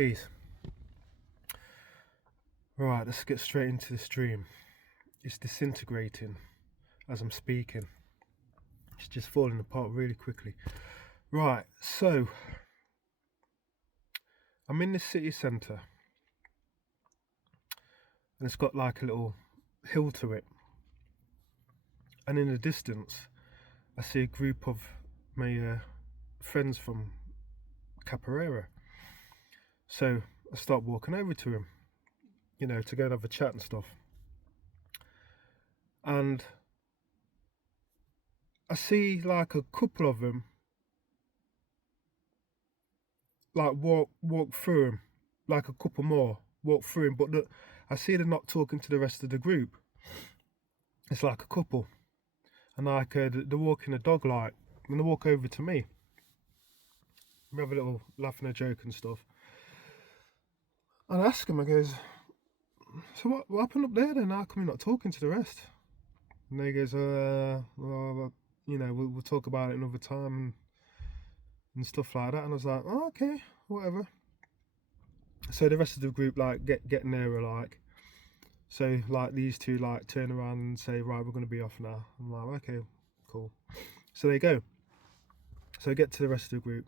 peace. Right, let's get straight into the stream. It's disintegrating as I'm speaking. It's just falling apart really quickly. Right, so I'm in the city centre and it's got like a little hill to it. And in the distance, I see a group of my friends from Capoeira. So I start walking over to him, to go and have a chat and stuff. And I see like a couple of them like walk through him, like a couple more walk through him, but I see they're not talking to the rest of the group. It's like a couple, and like they're walking a dog like, and they walk over to me. We have a little laugh and a joke and stuff. And I ask him, I goes, so what happened up there then? How come you're not talking to the rest? And he goes, well, we'll talk about it another time and stuff like that. And I was like, oh, okay, whatever. So the rest of the group like get nearer, like, so like these two like turn around and say, right, we're going to be off now. I'm like, okay, cool. So they go. So I get to the rest of the group,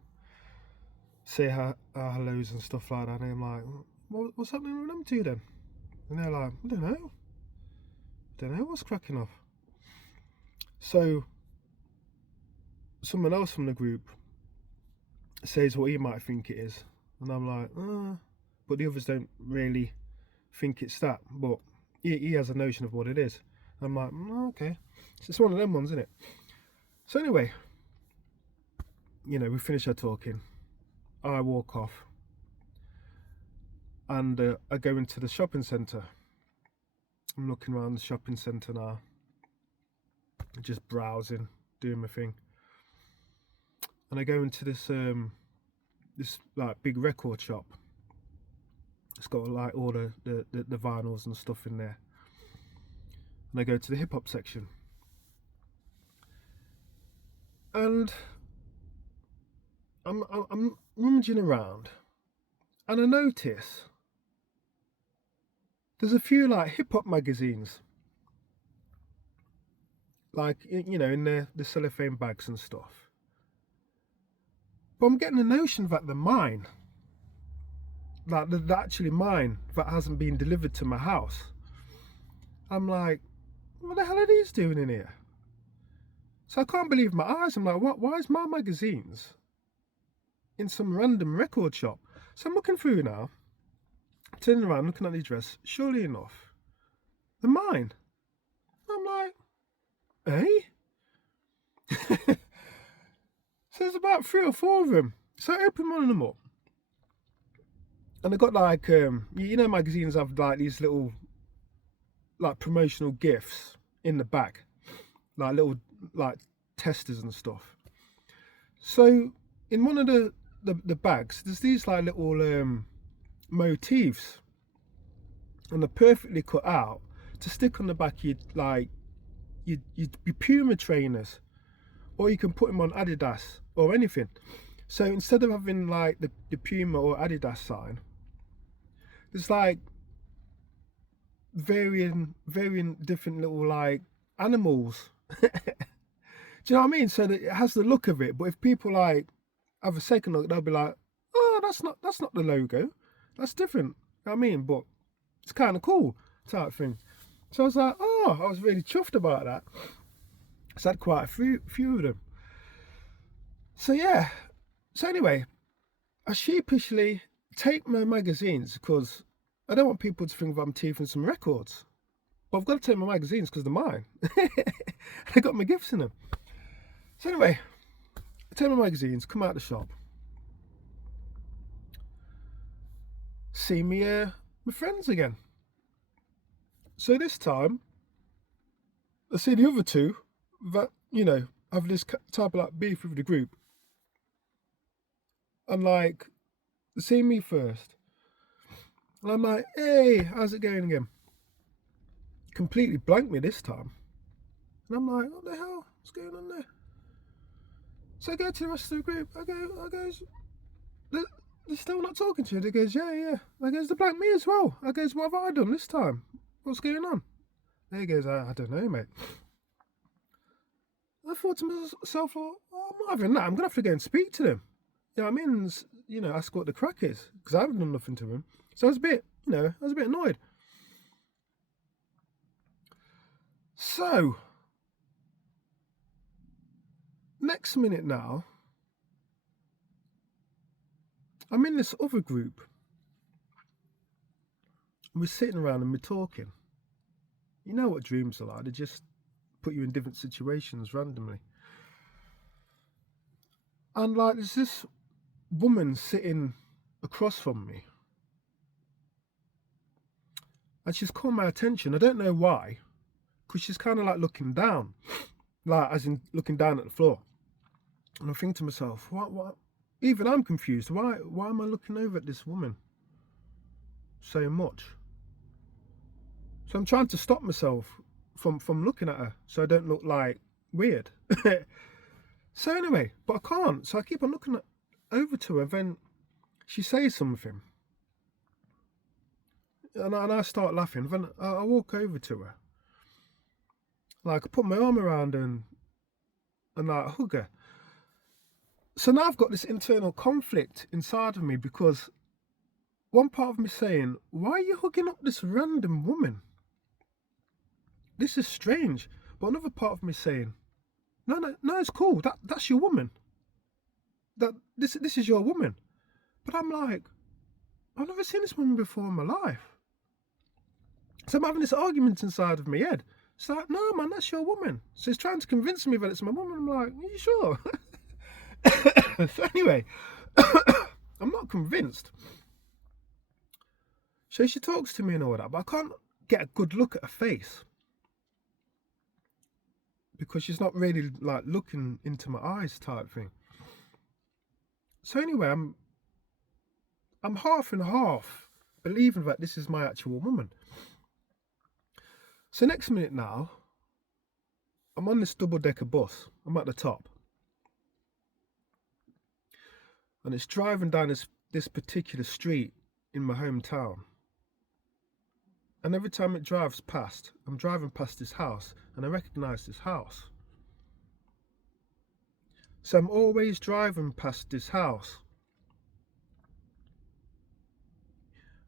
say our hellos and stuff like that, and I'm like, what's happening with them two then? And they're like, I don't know what's cracking off. So someone else from the group says what he might think it is, and I'm like, but the others don't really think it's that, but he has a notion of what it is. I'm like, okay, so it's one of them ones, isn't it? So anyway, we finish our talking, I walk off, and I go into the shopping centre. I'm looking around the shopping centre now, just browsing, doing my thing, and I go into this like big record shop. It's got like all the vinyls and stuff in there, and I go to the hip hop section, and I'm rummaging around, and I notice there's a few like hip hop magazines, like in the cellophane bags and stuff. But I'm getting the notion that they're mine. Like they're actually mine, that hasn't been delivered to my house. I'm like, what the hell are these doing in here? So I can't believe my eyes. I'm like, what? Why is my magazines in some random record shop? So I'm looking through now, turning around, looking at the address. Surely enough, they're mine. I'm like, eh? So there's about 3 or 4 of them. So I open one of them up, and I got like, magazines have like these little like promotional gifts in the back, like little like testers and stuff. So in one of the bags, there's these like little motifs, and they're perfectly cut out to stick on the back. You'd be Puma trainers, or you can put them on Adidas or anything. So instead of having like the Puma or Adidas sign, there's like varying different little like animals. Do you know what I mean? So that it has the look of it, but if people like have a second look, they'll be like, oh, that's not the logo, that's different. You know what I mean? But it's kind of cool type thing. So I was like, oh, I was really chuffed about that. So I had quite a few of them. So yeah. So anyway, I sheepishly take my magazines because I don't want people to think that I'm teething some records. But I've got to take my magazines because they're mine. I got my gifts in them. So anyway, I take my magazines, come out the shop, see my friends again. So this time, I see the other two that, have this type of like beef with the group. And like, they see me first. And I'm like, hey, how's it going again? Completely blanked me this time. And I'm like, what the hell? What's going on there? So I go to the rest of the group. I goes, they're still not talking to you. They goes, yeah. I goes, they blanked me as well. I goes, what have I done this time? What's going on? They goes, I don't know, mate. I thought to myself, oh, I'm not having that. I'm gonna have to go and speak to them. You know what I mean? Ask what the crack is, because I haven't done nothing to them. So I was a bit, annoyed. So next minute now, I'm in this other group. We're sitting around and we're talking. You know what dreams are like? They just put you in different situations randomly. And like, there's this woman sitting across from me. And she's caught my attention. I don't know why. Because she's kind of like looking down. Like, as in looking down at the floor. And I think to myself, what? Even I'm confused. Why am I looking over at this woman so much? So I'm trying to stop myself from looking at her so I don't look like weird. So anyway, but I can't. So I keep on looking over to her. Then she says something. And I start laughing. Then I walk over to her. Like, I put my arm around her and like hug her. So now I've got this internal conflict inside of me, because one part of me saying, why are you hugging up this random woman? This is strange. But another part of me saying, no, it's cool. That's your woman. This is your woman. But I'm like, I've never seen this woman before in my life. So I'm having this argument inside of my head. It's like, no, man, that's your woman. So he's trying to convince me that it's my woman. I'm like, are you sure? So anyway, I'm not convinced. So she talks to me and all that, but I can't get a good look at her face, because she's not really like looking into my eyes type thing. So anyway, I'm half and half believing that this is my actual woman. So next minute now, I'm on this double-decker bus. I'm at the top. And it's driving down this particular street in my hometown. And every time it drives past, I'm driving past this house, and I recognise this house. So I'm always driving past this house.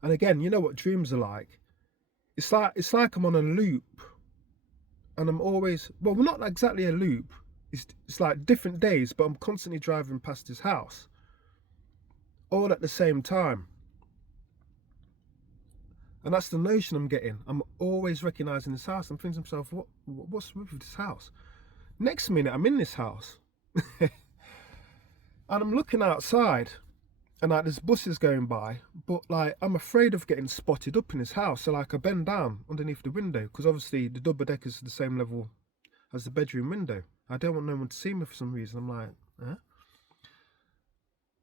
And again, you know what dreams are like. It's like I'm on a loop, and I'm always, well, not exactly a loop. It's like different days, but I'm constantly driving past this house, all at the same time. And that's the notion I'm getting. I'm always recognising this house. I'm thinking to myself, what's with this house? Next minute, I'm in this house. And I'm looking outside, and like there's buses going by, but like I'm afraid of getting spotted up in this house. So like I bend down underneath the window, because obviously the double decker is the same level as the bedroom window. I don't want no one to see me for some reason. I'm like, huh?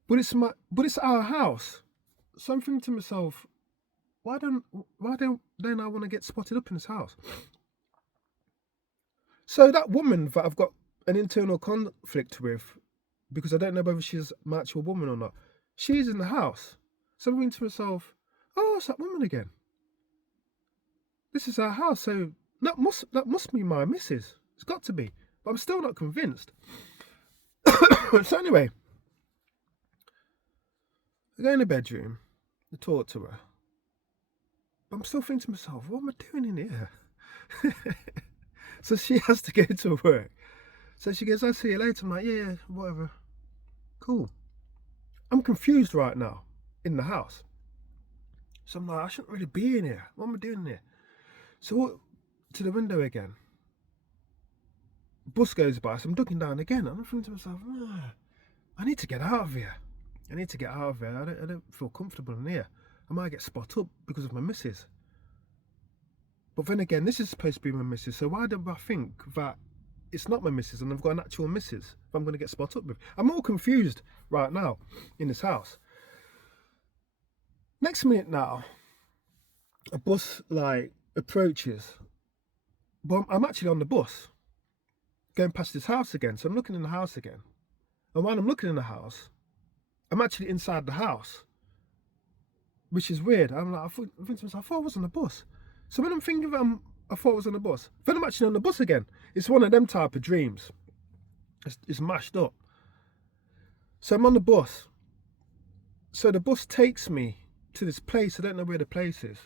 But it's our house. So I'm thinking to myself, why don't I want to get spotted up in this house? So that woman that I've got an internal conflict with, because I don't know whether she's my actual woman or not, she's in the house. So I'm thinking to myself, oh, it's that woman again. This is our house, so that must be my missus. It's got to be. But I'm still not convinced. So anyway, I go in the bedroom, I talk to her. But I'm still thinking to myself, what am I doing in here? So she has to go to work. So she goes, I'll see you later. I'm like, yeah, whatever. Cool. I'm confused right now in the house. So I'm like, I shouldn't really be in here. What am I doing in here? So what, to the window again. Bus goes by, so I'm looking down again. I'm thinking to myself, I need to get out of here. I don't feel comfortable in here. I might get spot up because of my missus. But then again, this is supposed to be my missus, so why do I think that it's not my missus and I've got an actual missus if I'm going to get spot up with? I'm all confused right now in this house. Next minute now, a bus like approaches, but I'm actually on the bus going past this house again. So I'm looking in the house again, and while I'm looking in the house, I'm actually inside the house. which is weird. I'm thinking to myself, I thought I was on the bus. So when I'm thinking that I thought I was on the bus, then I'm actually on the bus again. It's one of them type of dreams. It's mashed up. So I'm on the bus. So the bus takes me to this place. I don't know where the place is.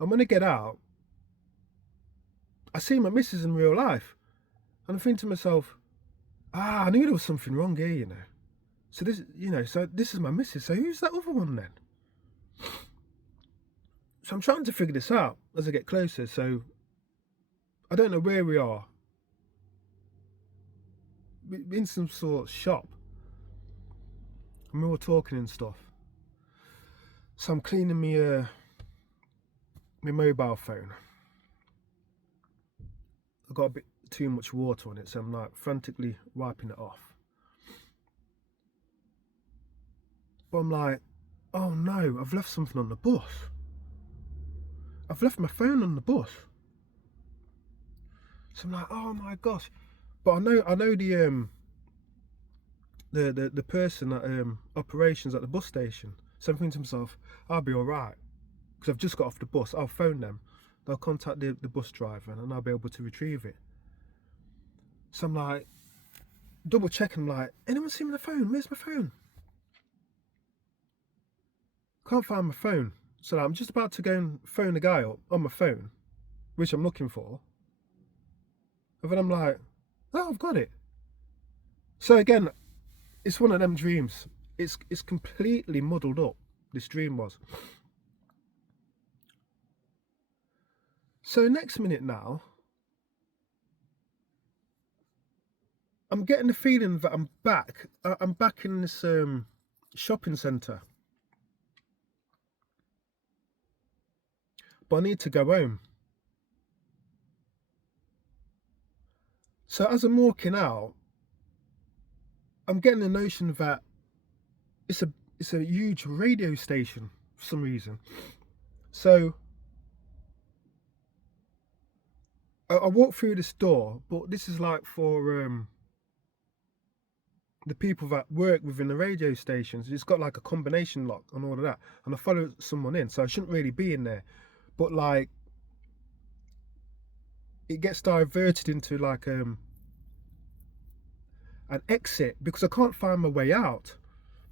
And when I get out, I see my missus in real life. And I'm thinking to myself, I knew there was something wrong here, you know. So this is my missus. So who's that other one then? So I'm trying to figure this out as I get closer. So I don't know where we are. We're in some sort of shop. And we were talking and stuff. So I'm cleaning my mobile phone. I got a bit too much water on it, so I'm like frantically wiping it off. But I'm like, oh no, I've left something on the bus. I've left my phone on the bus. So I'm like, oh my gosh. But I know the person at operations at the bus station. So I'm thinking to myself, I'll be alright. Because I've just got off the bus. I'll phone them. They'll contact the bus driver and I'll be able to retrieve it. So I'm like, double checking, like, anyone see my phone? Where's my phone? Can't find my phone. So I'm just about to go and phone the guy up on my phone, which I'm looking for. And then I'm like, oh, I've got it. So again, it's one of them dreams. It's completely muddled up, this dream was. So next minute now, I'm getting the feeling that I'm back. I'm back in this shopping centre. But I need to go home. So as I'm walking out, I'm getting the notion that it's a huge radio station for some reason. So I walk through this door, but this is like for the people that work within the radio stations. It's got like a combination lock and all of that. And I follow someone in, so I shouldn't really be in there. But like, it gets diverted into like an exit because I can't find my way out.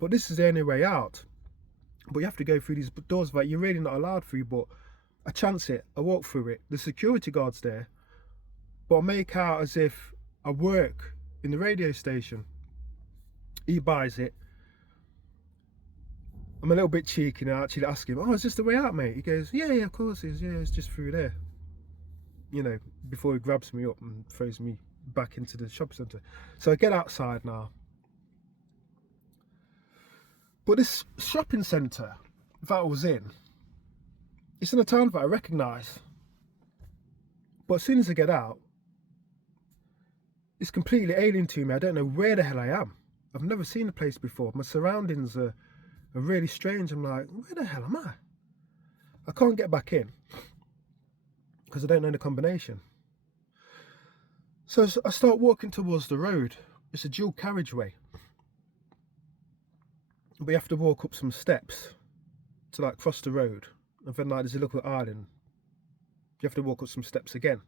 But this is the only way out. But you have to go through these doors that you're really not allowed through. But I chance it. I walk through it. The security guard's there. But I make out as if I work in the radio station. He buys it. I'm a little bit cheeky now, actually ask him, oh, is this the way out, mate? He goes, yeah, of course it is. Yeah, it's just through there. You know, before he grabs me up and throws me back into the shopping centre. So I get outside now. But this shopping centre that I was in, it's in a town that I recognise. But as soon as I get out, it's completely alien to me. I don't know where the hell I am. I've never seen the place before. My surroundings are really strange. I'm like, where the hell am I? I can't get back in because I don't know the combination. So I start walking towards the road. It's a dual carriageway. But you have to walk up some steps to like cross the road. And then like there's a little island. You have to walk up some steps again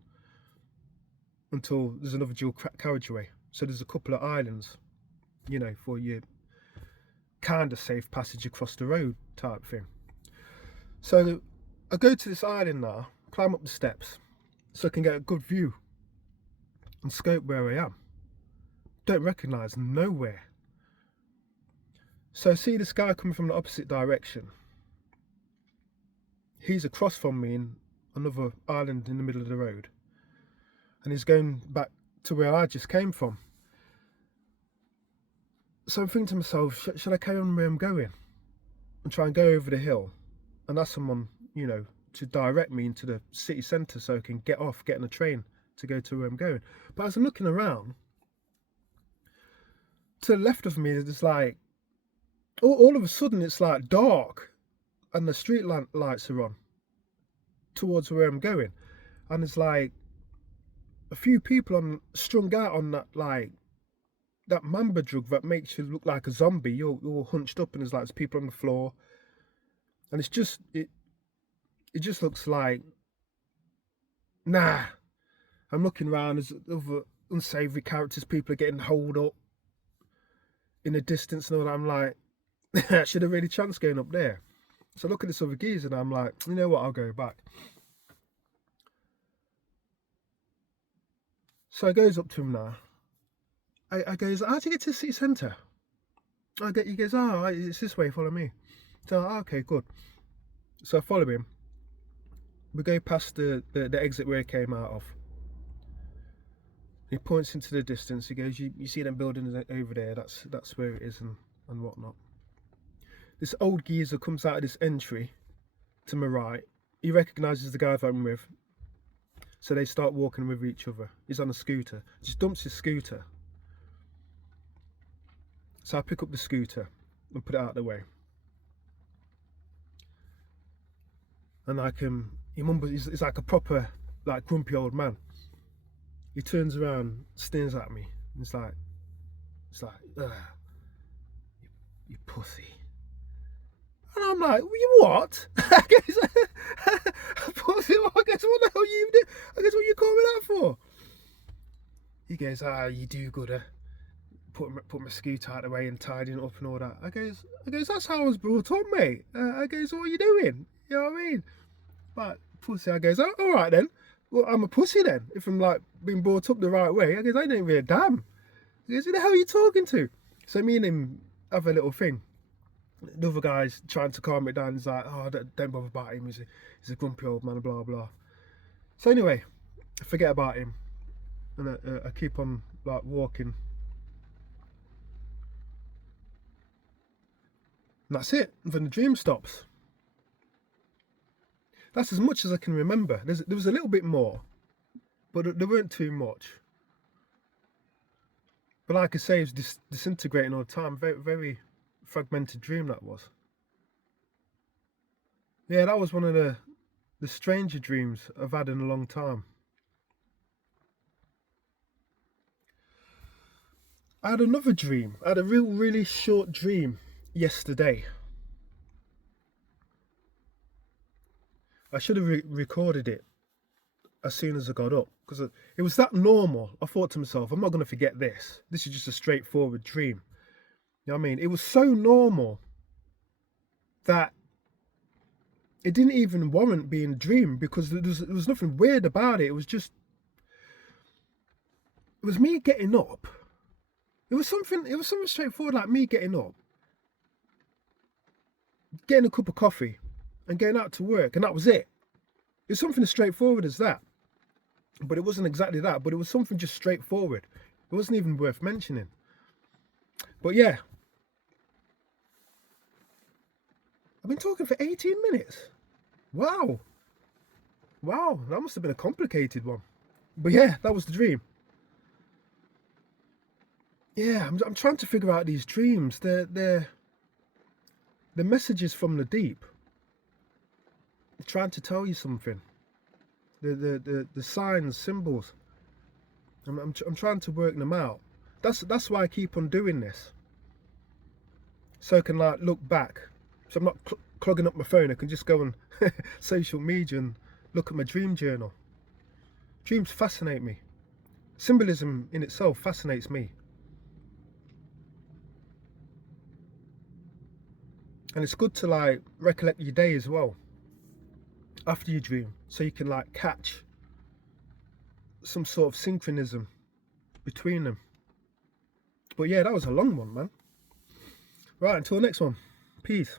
until there's another dual carriageway. So there's a couple of islands, you know, for your kind of safe passage across the road type thing. So I go to this island now, climb up the steps so I can get a good view and scope where I am. Don't recognise nowhere. So I see this guy coming from the opposite direction. He's across from me in another island in the middle of the road. And he's going back to where I just came from. So I'm thinking to myself, should I carry on where I'm going and try and go over the hill and ask someone, you know, to direct me into the city centre so I can get on a train to go to where I'm going. But as I'm looking around, to the left of me, there's like, all of a sudden it's like dark and the street lights are on towards where I'm going. And it's like a few people strung out on that, like, that mamba drug that makes you look like a zombie. You're all hunched up and there's people on the floor, and it just looks like, nah. I'm looking around, there's other unsavoury characters, people are getting holed up in the distance and all that. I'm like, I should have really chanced going up there. So I look at this other geezer and I'm like, you know what, I'll go back. So I goes up to him now. I goes, how'd you get to the city centre? He goes, oh, it's this way, follow me. So, okay, good. So I follow him. We go past the exit where he came out of. He points into the distance. He goes, you see them buildings over there? That's where it is and whatnot. This old geezer comes out of this entry to my right. He recognises the guy that I'm with. So they start walking with each other. He's on a scooter. Just dumps his scooter. So I pick up the scooter and put it out of the way. And he mumbles, he's like a proper, like, grumpy old man. He turns around, stares at me, and it's like, ugh, you pussy. And I'm like, you what? I guess, pussy, I guess, what the hell you do? I guess, what you call me that for? He goes, you do gooder. Put my scooter out of the way and tidying it up and all that. I goes, that's how I was brought up, mate. I goes, what are you doing? You know what I mean? But pussy, I goes, oh, all right then. Well, I'm a pussy then, if I'm like being brought up the right way. I goes, I don't really damn. He goes, who the hell are you talking to? So me and him have a little thing. The other guy's trying to calm it down. He's like, oh, don't bother about him. He's a grumpy old man, blah, blah. So anyway, I forget about him. And I keep on like walking. And that's it. And then the dream stops. That's as much as I can remember. There was a little bit more, but there weren't too much. But like I say, it was disintegrating all the time. Very, very fragmented dream that was. Yeah, that was one of the stranger dreams I've had in a long time. I had another dream. I had a really short dream yesterday. I should have recorded it as soon as I got up, because it was that normal. I thought to myself, I'm not going to forget this. This is just a straightforward dream. You know what I mean? It was so normal that it didn't even warrant being a dream, because there was nothing weird about it. It was me getting up. It was something straightforward, like me getting up, getting a cup of coffee and going out to work, and that was it. It was something as straightforward as that. But it wasn't exactly that, but it was something just straightforward. It wasn't even worth mentioning. But yeah, I've been talking for 18 minutes. Wow, that must have been a complicated one. But yeah, that was the dream. Yeah, I'm trying to figure out these dreams. They're messages from the deep. They're trying to tell you something. The signs, symbols. I'm trying to work them out. That's why I keep on doing this. So I can like look back. So I'm not clogging up my phone. I can just go on social media and look at my dream journal. Dreams fascinate me. Symbolism in itself fascinates me. And it's good to like recollect your day as well after you dream, so you can like catch some sort of synchronism between them. But yeah, that was a long one, man. Right, until the next one. Peace.